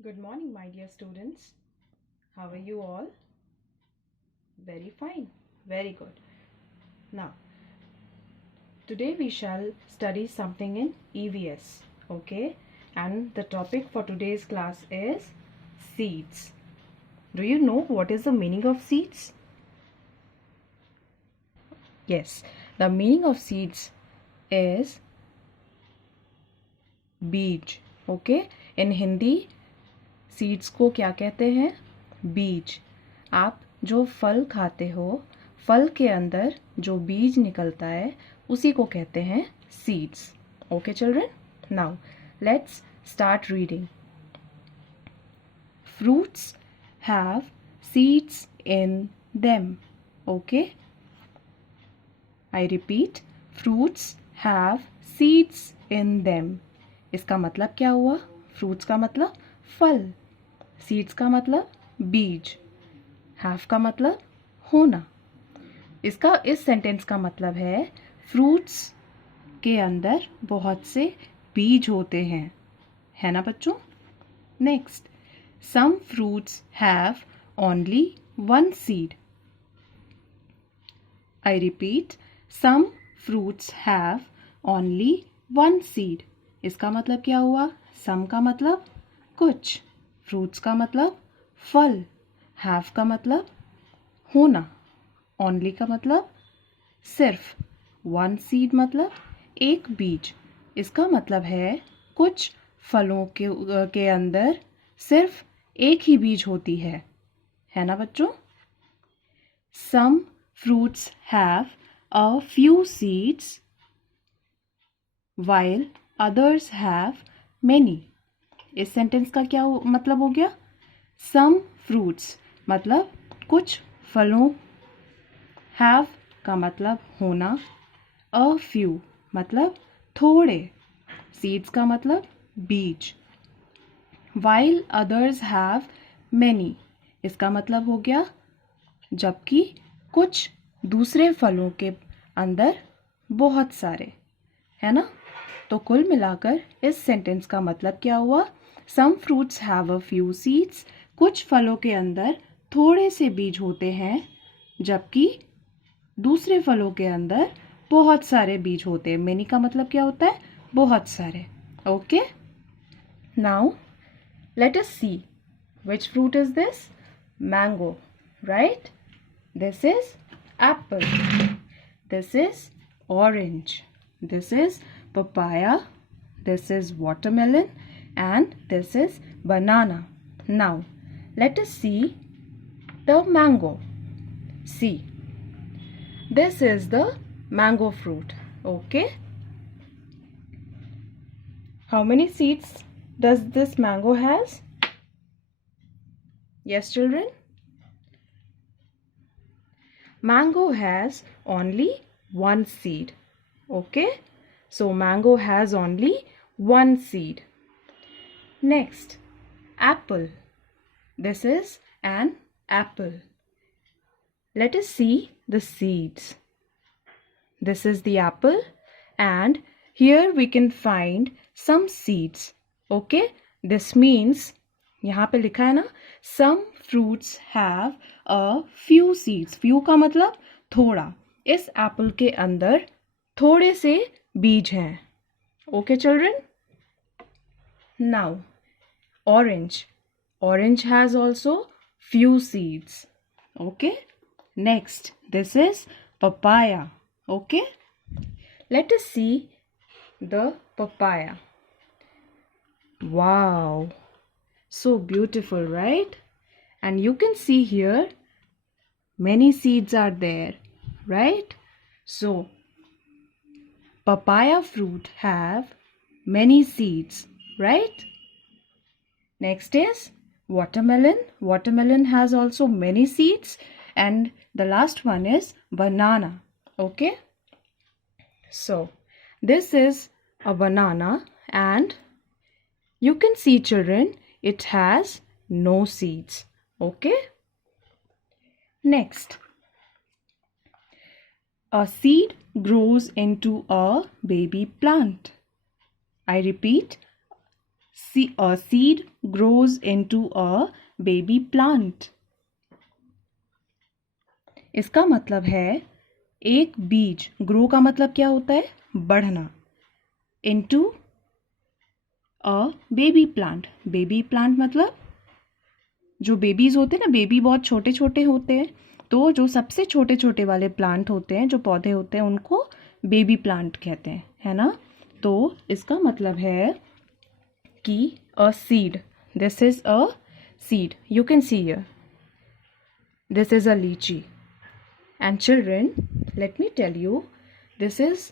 Good morning, my dear students. How are you all? Very fine. Very good. Now, today we shall study something in EVS. Okay? And the topic for today's class is seeds. Do you know what is the meaning of seeds? Yes, the meaning of seeds is बीज. Okay? In Hindi, seeds को क्या कहते हैं? बीज. आप जो फल खाते हो, फल के अंदर जो बीज निकलता है उसी को कहते हैं seeds. Okay children, now let's start reading. Fruits have seeds in them. Okay, I repeat, fruits have seeds in them. इसका मतलब क्या हुआ? फ्रूट्स का मतलब फल, सीड्स का मतलब बीज, हैव का मतलब होना. इस सेंटेंस का मतलब है फ्रूट्स के अंदर बहुत से बीज होते हैं, है ना बच्चों? Next, some fruits have only one seed. I repeat, some fruits have only one seed. इसका मतलब क्या हुआ? सम का मतलब कुछ, फ्रूट्स का मतलब फल, हैव का मतलब होना, ओनली का मतलब सिर्फ, वन सीड मतलब एक बीज. इसका मतलब है कुछ फलों के अंदर सिर्फ एक ही बीज होती है ना बच्चों? Some fruits have a few seeds while others have many. इस सेंटेंस का क्या मतलब हो गया? सम फ्रूट्स मतलब कुछ फलों, हैव का मतलब होना, अ फ्यू मतलब थोड़े, सीड्स का मतलब बीज, while others have many. इसका मतलब हो गया जबकि कुछ दूसरे फलों के अंदर बहुत सारे, है ना? तो कुल मिलाकर इस सेंटेंस का मतलब क्या हुआ? Some fruits have a few seeds. कुछ फलों के अंदर थोड़े से बीज होते हैं जबकि दूसरे फलों के अंदर बहुत सारे बीज होते हैं. मेनी का मतलब क्या होता है? बहुत सारे. Okay, now let us see which fruit is this? Mango, right? This is apple, this is orange, this is papaya, this is watermelon, and this is banana. Now let us see the mango. See, this is the mango fruit. Okay, how many seeds does this mango has? Yes children, mango has only one seed. Okay, so mango has only one seed. Next, apple. This is an apple. Let us see the seeds. This is the apple and here we can find some seeds. Okay, this means यहाँ पे लिखा है ना, some fruits have a few seeds. few का मतलब थोड़ा. इस एप्पल के अंदर थोड़े से बीज हैं. Okay children, now orange. Orange has also few seeds. Okay, next, this is papaya. Okay, let us see the papaya. Wow, so beautiful, right? And you can see here many seeds are there, right? So papaya fruit have many seeds, right? Next is watermelon. Watermelon has also many seeds. And the last one is banana. Okay, so this is a banana and you can see children, it has no seeds. Okay, next, a seed grows into a baby plant. I repeat, a seed grows into a baby plant. इसका मतलब है एक बीज, ग्रो का मतलब क्या होता है, बढ़ना, into a baby plant. Baby plant मतलब जो बेबीज होते हैं ना, बेबी बहुत छोटे छोटे होते हैं, तो जो सबसे छोटे छोटे वाले प्लांट होते हैं, जो पौधे होते हैं, उनको बेबी प्लांट कहते हैं, है ना. तो इसका मतलब है कि a seed, this is a seed, you can see here, this is a लीची. And children, let me tell you, this is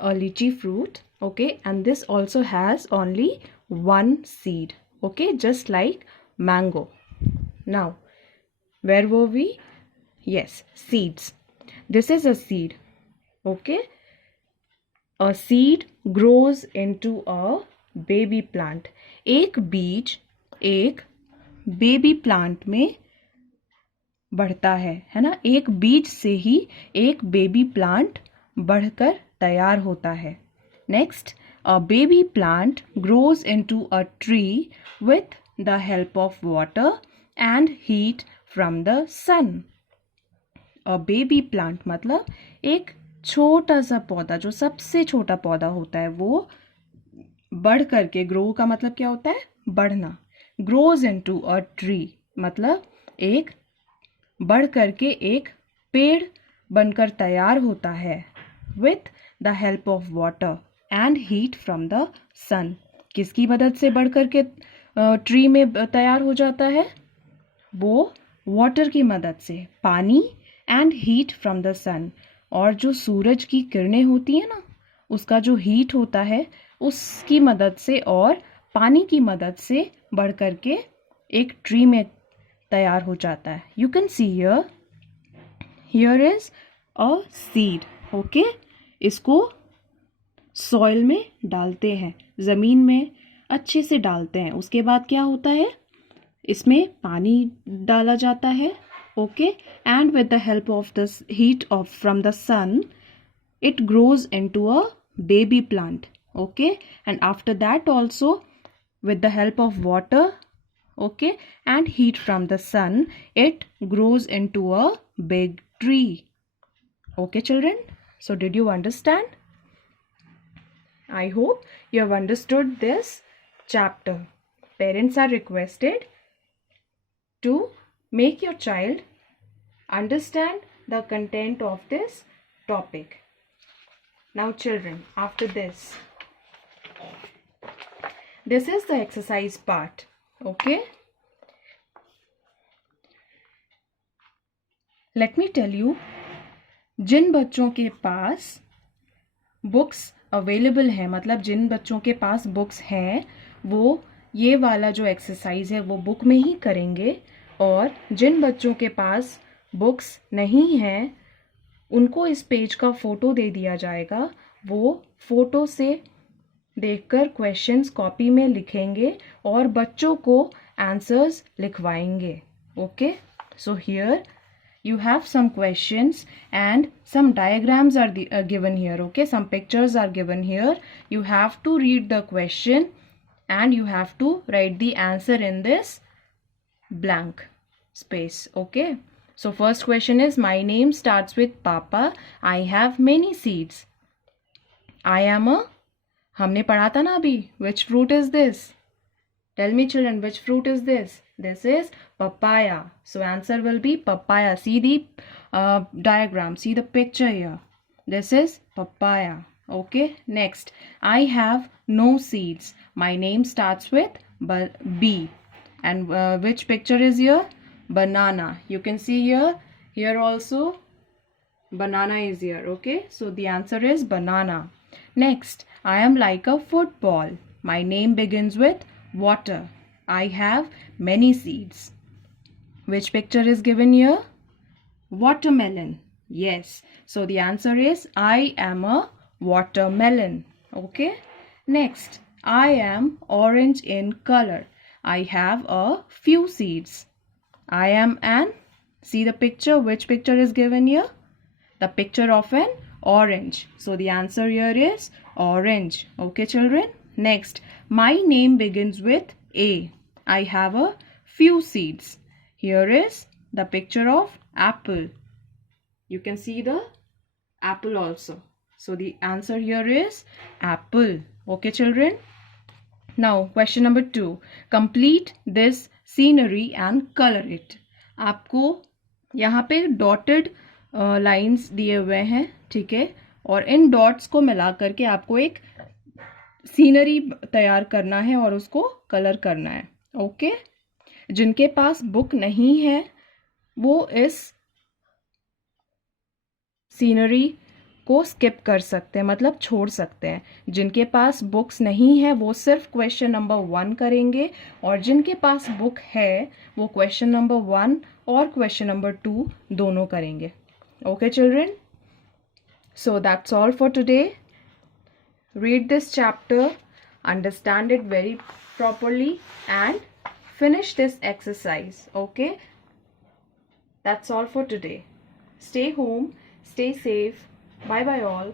a lychee fruit, okay, and this also has only one seed, okay, just like mango. Now, where were we? Yes, seeds. This is a seed, okay. A seed grows into a baby plant. एक बीज एक baby plant में बढ़ता है ना. एक बीज से ही एक बेबी प्लांट बढ़कर तैयार होता है. Next, a baby plant grows into a tree with the help of water and heat from the sun. A baby plant मतलब एक छोटा सा पौधा, जो सबसे छोटा पौधा होता है, वो बढ़ करके, ग्रो का मतलब क्या होता है, बढ़ना. ग्रोज इनटू अ ट्री मतलब एक बढ़ करके एक पेड़ बनकर तैयार होता है. With the help of water and heat from the sun. किसकी मदद से बढ़ करके ट्री में तैयार हो जाता है, वो वाटर की मदद से, पानी, एंड हीट फ्रॉम द सन, और जो सूरज की किरणें होती है ना, उसका जो हीट होता है, उसकी मदद से और पानी की मदद से बढ़ करके एक ट्री में तैयार हो जाता है. You can see here is a seed, okay. इसको सॉइल में डालते हैं, ज़मीन में अच्छे से डालते हैं. उसके बाद क्या होता है, इसमें पानी डाला जाता है, okay, and with the help of the heat of from the sun it grows into a baby plant, okay, and after that also with the help of water, okay, and heat from the sun, it grows into a big tree. Okay children, so did you understand? I hope you have understood this chapter. Parents are requested to make your child understand the content of this topic. Now children, after this is the exercise part, okay. Let me tell you, जिन बच्चों के पास books available हैं, मतलब जिन बच्चों के पास बुक्स हैं, वो ये वाला जो एक्सरसाइज है वो बुक में ही करेंगे, और जिन बच्चों के पास बुक्स नहीं हैं, उनको इस पेज का फ़ोटो दे दिया जाएगा. वो फ़ोटो से देखकर क्वेश्चंस कॉपी में लिखेंगे और बच्चों को आंसर्स लिखवाएंगे, okay. So here you have some questions and some diagrams are given here, okay, some pictures are given here. You have to read the question and you have to write the answer in this blank space, okay. So first question is, my name starts with Papa. I have many seeds. I am a, हमने पढ़ा था ना अभी, which fruit is this? Tell me children, which fruit is this? This is papaya. So answer will be papaya. See the diagram, see the picture here. This is papaya, okay. Next, I have no seeds. My name starts with B, and which picture is here? Banana. You can see here also banana is here, okay. So the answer is banana. Next, I am like a football. My name begins with water. I have many seeds. Which picture is given here? Watermelon. Yes. So the answer is, I am a watermelon, okay. Next, I am orange in color. I have a few seeds. I am an, see the picture, which picture is given here? The picture of an orange. So the answer here is orange, okay children. Next, my name begins with A. I have a few seeds. Here is the picture of apple. You can see the apple also. So the answer here is apple. Okay, children? Now, question number 2. Complete this scenery and color it. आपको यहाँ पे dotted lines दिए हुए हैं, ठीक है, और इन डॉट्स को मिला करके आपको एक सीनरी तैयार करना है और उसको कलर करना है. ओके, जिनके पास बुक नहीं है वो इस सीनरी को स्किप कर सकते हैं, मतलब छोड़ सकते हैं. जिनके पास बुक्स नहीं है वो सिर्फ क्वेश्चन नंबर 1 करेंगे, और जिनके पास बुक है वो क्वेश्चन नंबर 1 और क्वेश्चन नंबर 2 दोनों करेंगे. Okay children, so that's all for today. Read this chapter, understand it very properly and finish this exercise. Okay, that's all for today. Stay home, stay safe. Bye bye all.